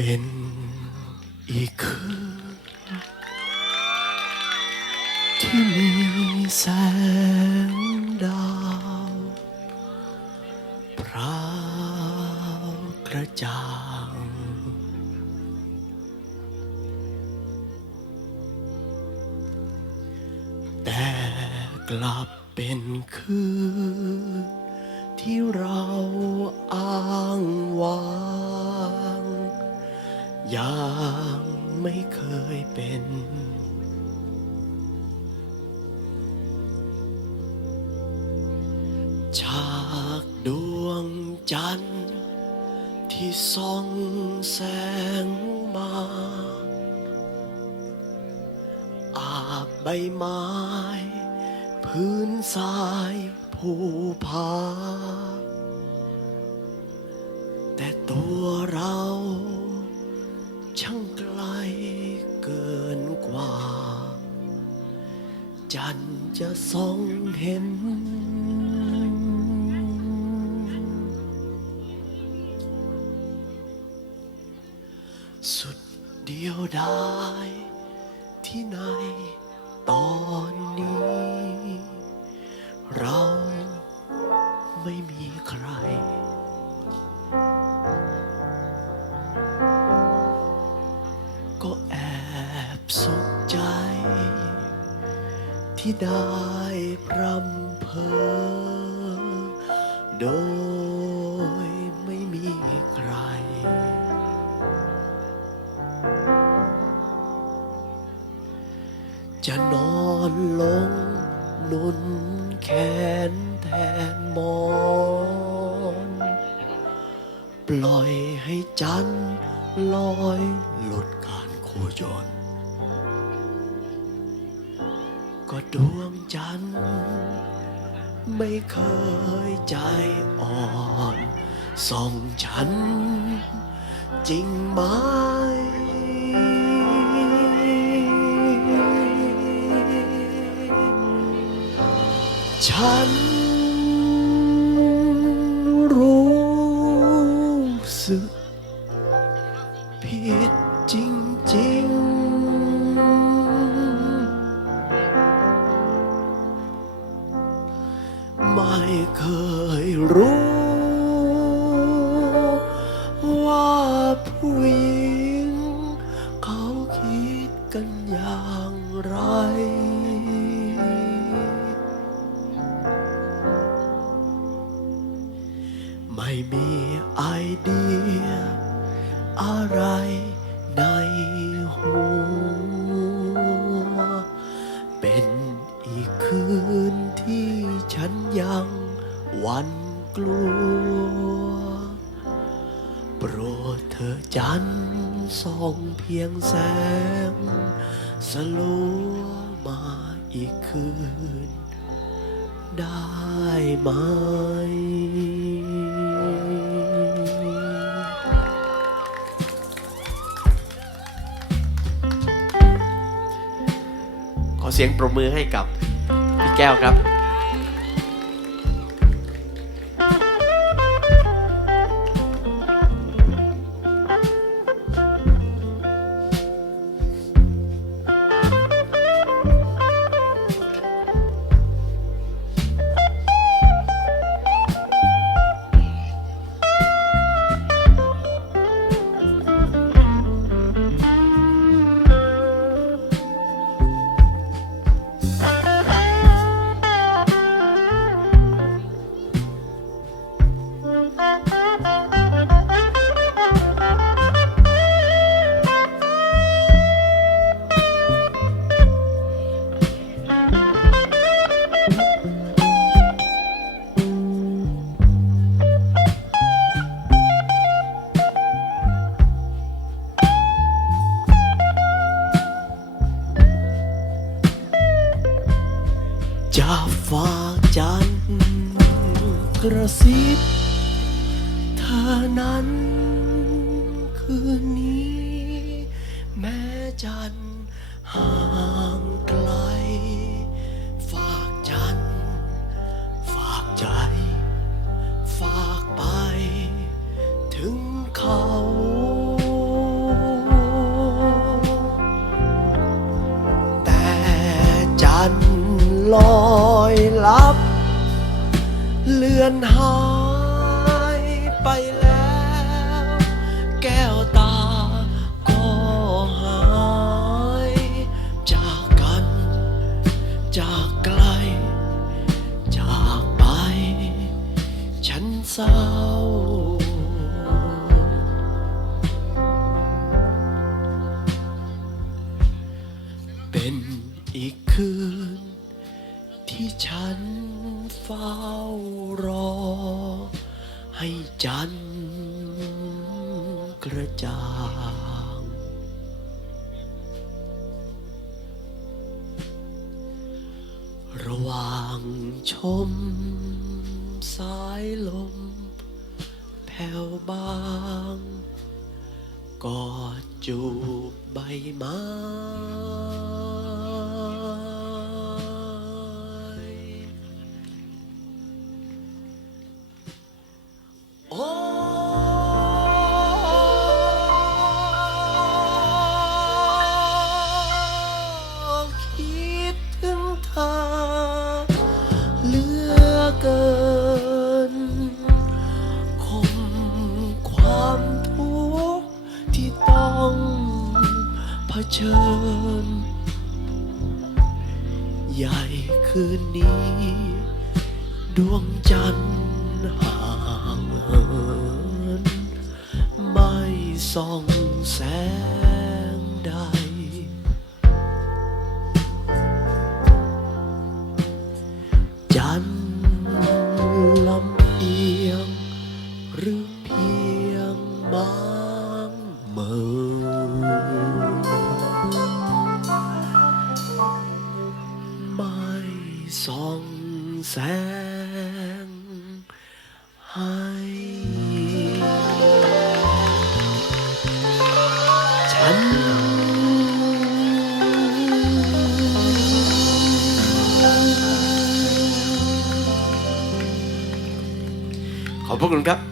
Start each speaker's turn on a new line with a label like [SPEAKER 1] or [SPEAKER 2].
[SPEAKER 1] เป็นอีกคืนที่มีแสงดาวพราวกระจ่าง แต่กลับเป็นคืนที่เรา อย่างไม่เคยเป็น ฉากดวงจันทร์ที่ส่องแสงมา อาบใบไม้ พื้นทรายภูผาแต่ตัว จะส่องเห็น สุดเดียวดายที่ไหนตอนนี้เรา ที่ได้พรำเพอโดยไม่มีใคร จะนอนลงนุนแขนแทนหมอน ปล่อยให้จันลอยหลุดการโคจร ก็ดวงจันทร์ไม่เคยใจอ่อนส่องฉัน จริงไหมฉันรู้สึก ยอะไรในหัว เป็นอีกคืนที่ฉันยังวันกลัว โปรดเธอจันทร์ส่องเพียงแสง สลัวมาอีกคืน ได้ไหม เสียงปรบมือให้กับพี่แก้วครับ กระซิบเธอนั้นคืนนี้ แม้จันหา เลือนหายไปแล้ว แก้วตาก็หายจากกัน จากไกล จากไป ฉันเศร้า เป็นอีกคืนที่ฉัน ฝ้ารอ ให้จันกระจ่างระหว่างชม สายลม แผ่วบางกอดจูบใบไม้ เผชิญใหญ่คืนนี้ ดวงจันทร์ห่างเหินไม่ส่องแสงได้ แสงให้ฉันขอบพระคุณครับ